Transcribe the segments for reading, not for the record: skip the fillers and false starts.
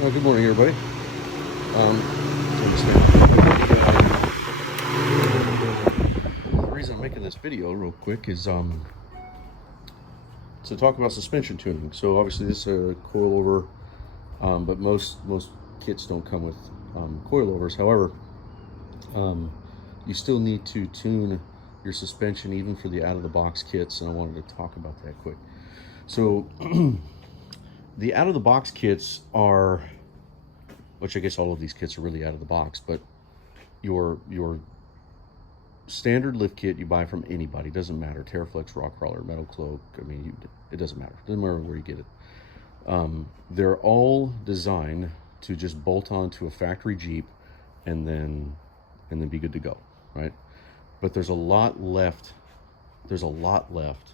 Well, good morning, everybody. The reason I'm making this video real quick is to talk about suspension tuning. So obviously this is a coilover, but most kits don't come with coilovers. However, um, you still need to tune your suspension even for the out-of-the-box kits, and I wanted to talk about that quick. So the out-of-the-box kits are, which I guess all of these kits are really out of the box, but your standard lift kit you buy from anybody, doesn't matter, Terraflex, Rock Crawler, Metal Cloak, I mean, it doesn't matter. It doesn't matter where you get it. They're all designed to just bolt onto a factory Jeep and then be good to go, right? But there's a lot left. There's a lot left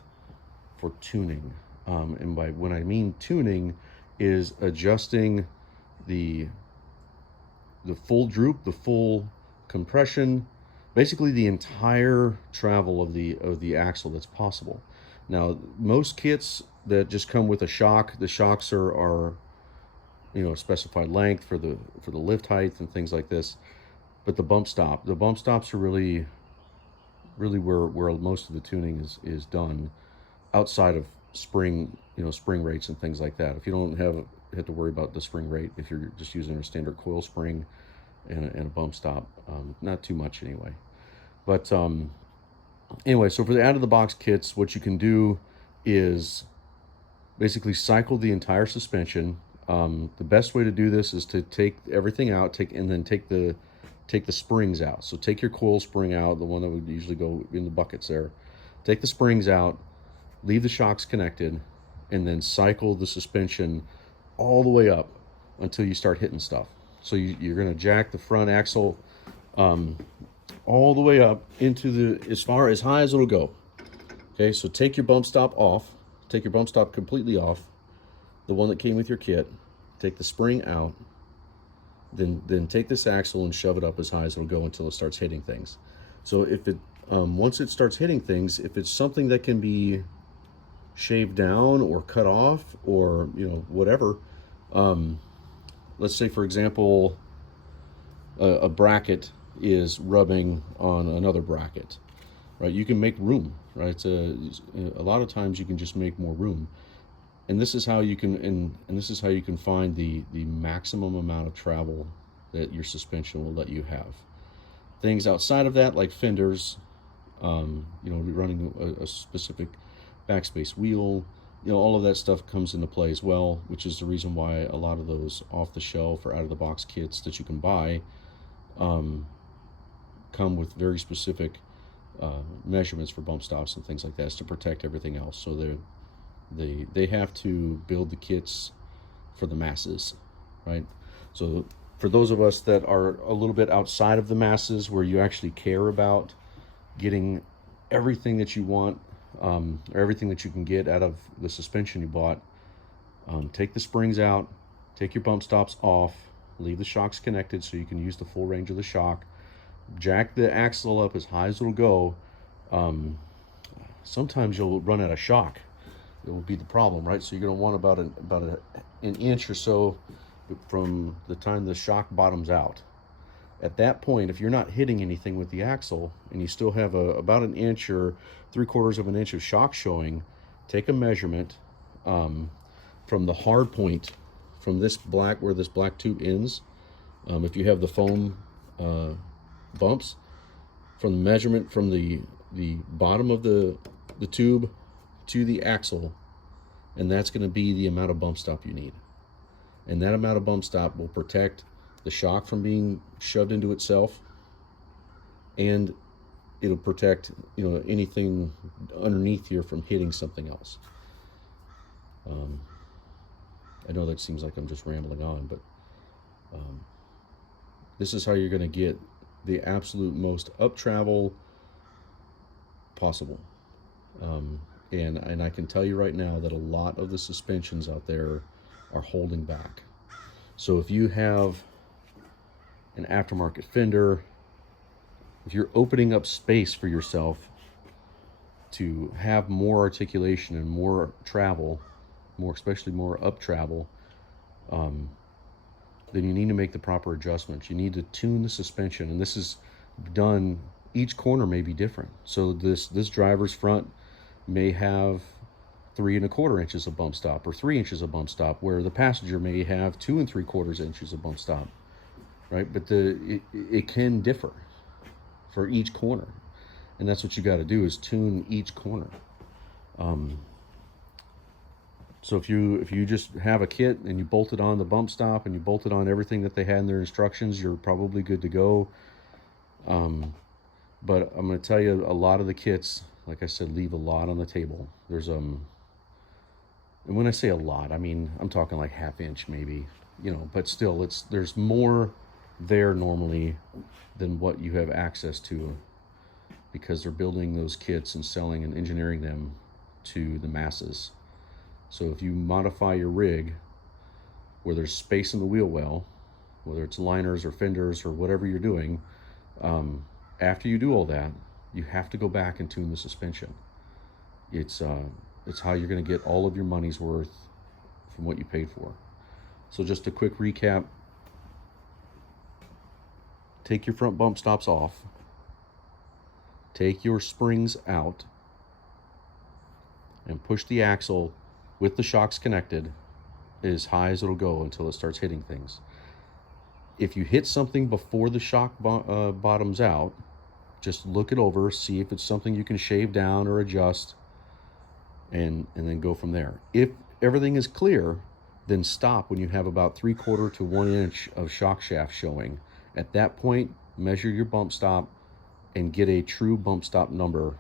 for tuning, and by when I mean tuning, is adjusting the full droop, the full compression, basically the entire travel of the axle that's possible. Now, most kits that just come with a shock, the shocks are specified length for the lift height and things like this. But the bump stops are really where most of the tuning is done, outside of spring rates and things like that. If you don't have to worry about the spring rate, if you're just using a standard coil spring and a bump stop, not too much anyway. But anyway, so for the out of the box kits, what you can do is basically cycle the entire suspension. The best way to do this is to take everything out, and then take the springs out. So take your coil spring out, the one that would usually go in the buckets there. Take the springs out, leave the shocks connected, and then cycle the suspension all the way up until you start hitting stuff. So you're going to jack the front axle all the way up into as high as it'll go. Okay, so take your bump stop off. Take your bump stop completely off, the one that came with your kit. Take the spring out. Then take this axle and shove it up as high as it'll go until it starts hitting things. So if it once it starts hitting things, if it's something that can be shaved down or cut off or whatever, let's say for example a bracket is rubbing on another bracket, right? You can make room, right? A lot of times you can just make more room, and this is how you can and this is how you can find the maximum amount of travel that your suspension will let you have. Things outside of that, like fenders, running a specific backspace wheel, all of that stuff comes into play as well, which is the reason why a lot of those off the shelf or out of the box kits that you can buy come with very specific measurements for bump stops and things like that, to protect everything else. So they have to build the kits for the masses, right? So for those of us that are a little bit outside of the masses, where you actually care about getting everything that you want, or everything that you can get out of the suspension you bought, take the springs out, take your bump stops off, leave the shocks connected so you can use the full range of the shock, jack the axle up as high as it'll go. Sometimes you'll run out of shock. It will be the problem, right? So you're going to want about an inch or so from the time the shock bottoms out. At that point, if you're not hitting anything with the axle and you still have about an inch or 3/4 of an inch of shock showing, take a measurement from the hard point, from where this black tube ends. If you have the foam bumps, from the measurement from the bottom of the tube to the axle, and that's going to be the amount of bump stop you need. And that amount of bump stop will protect the shock from being shoved into itself, and it'll protect anything underneath here from hitting something else. I know that seems like I'm just rambling on, but this is how you're going to get the absolute most up travel possible. And I can tell you right now that a lot of the suspensions out there are holding back. So if you have an aftermarket fender, if you're opening up space for yourself to have more articulation and more travel, especially more up travel, then you need to make the proper adjustments. You need to tune the suspension, and this is done, each corner may be different. So this driver's front may have 3¼ inches of bump stop or 3 inches of bump stop, where the passenger may have 2¾ inches of bump stop, right? But it can differ for each corner, and that's what you got to do, is tune each corner. So if you just have a kit and you bolted on the bump stop and you bolted on everything that they had in their instructions, you're probably good to go. But I'm going to tell you, a lot of the kits, like I said, leave a lot on the table. There's and when I say a lot, I mean I'm talking like 1/2 inch maybe, but still, there's more there normally than what you have access to, because they're building those kits and selling and engineering them to the masses. So if you modify your rig where there's space in the wheel well, whether it's liners or fenders or whatever you're doing, after you do all that, you have to go back and tune the suspension. It's how you're going to get all of your money's worth from what you paid for. So just a quick recap: take your front bump stops off, take your springs out, and push the axle with the shocks connected as high as it'll go until it starts hitting things. If you hit something before the shock bottoms out, just look it over, see if it's something you can shave down or adjust, and then go from there. If everything is clear, then stop when you have about 3/4 to 1 inch of shock shaft showing. At that point, measure your bump stop and get a true bump stop number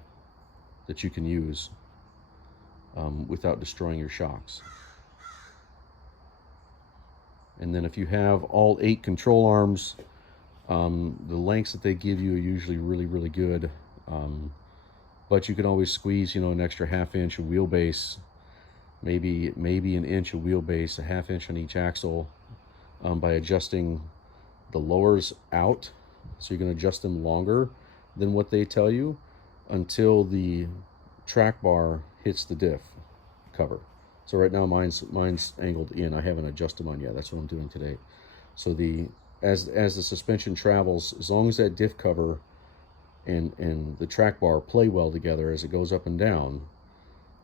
that you can use without destroying your shocks. And then if you have all 8 control arms, the lengths that they give you are usually really, really good. But you can always squeeze, an extra 1/2 inch of wheelbase, maybe 1 inch of wheelbase, a 1/2 inch on each axle, by adjusting the lowers out. So you can adjust them longer than what they tell you until the track bar hits the diff cover. So right now mine's angled in. I haven't adjusted mine yet. That's what I'm doing today. So as the suspension travels, as long as that diff cover and the track bar play well together as it goes up and down,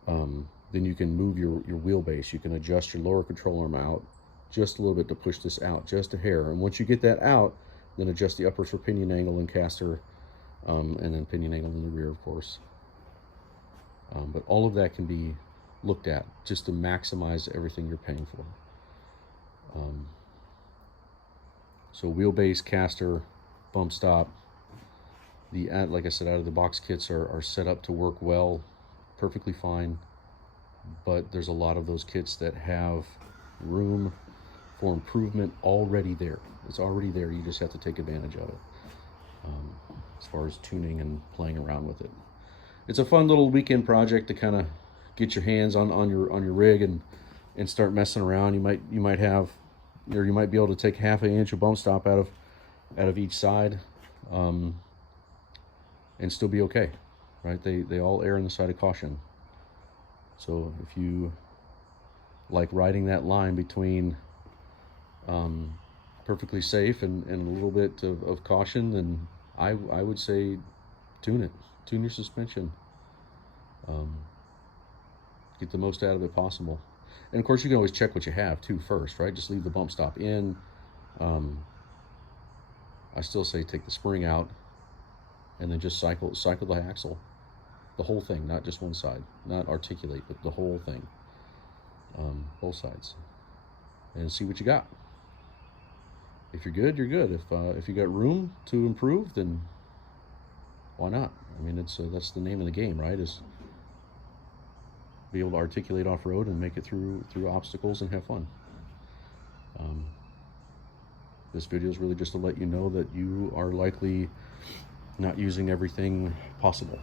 then you can move your wheelbase. You can adjust your lower control arm out just a little bit to push this out just a hair. And once you get that out, then adjust the uppers for pinion angle and caster, and then pinion angle in the rear, of course. But all of that can be looked at just to maximize everything you're paying for. So wheelbase, caster, bump stop, like I said, out of the box kits are set up to work well, perfectly fine. But there's a lot of those kits that have room for improvement already there. It's already there. You just have to take advantage of it, as far as tuning and playing around with it. It's a fun little weekend project to kind of get your hands on your rig and start messing around. You might have, or you might be able to take 1/2 inch of bump stop out of each side, and still be okay, right? They all err on the side of caution. So if you like riding that line between perfectly safe and a little bit of caution, then I would say tune your suspension. Get the most out of it possible. And of course you can always check what you have too first, right? Just leave the bump stop in. I still say take the spring out and then just cycle the axle, the whole thing, not just one side, not articulate, but the whole thing, both sides, and see what you got. If you're good, you're good. If you got room to improve, then why not? I mean, that's the name of the game, right? Is be able to articulate off-road and make it through obstacles and have fun. This video is really just to let you know that you are likely not using everything possible.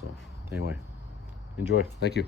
So anyway, enjoy. Thank you.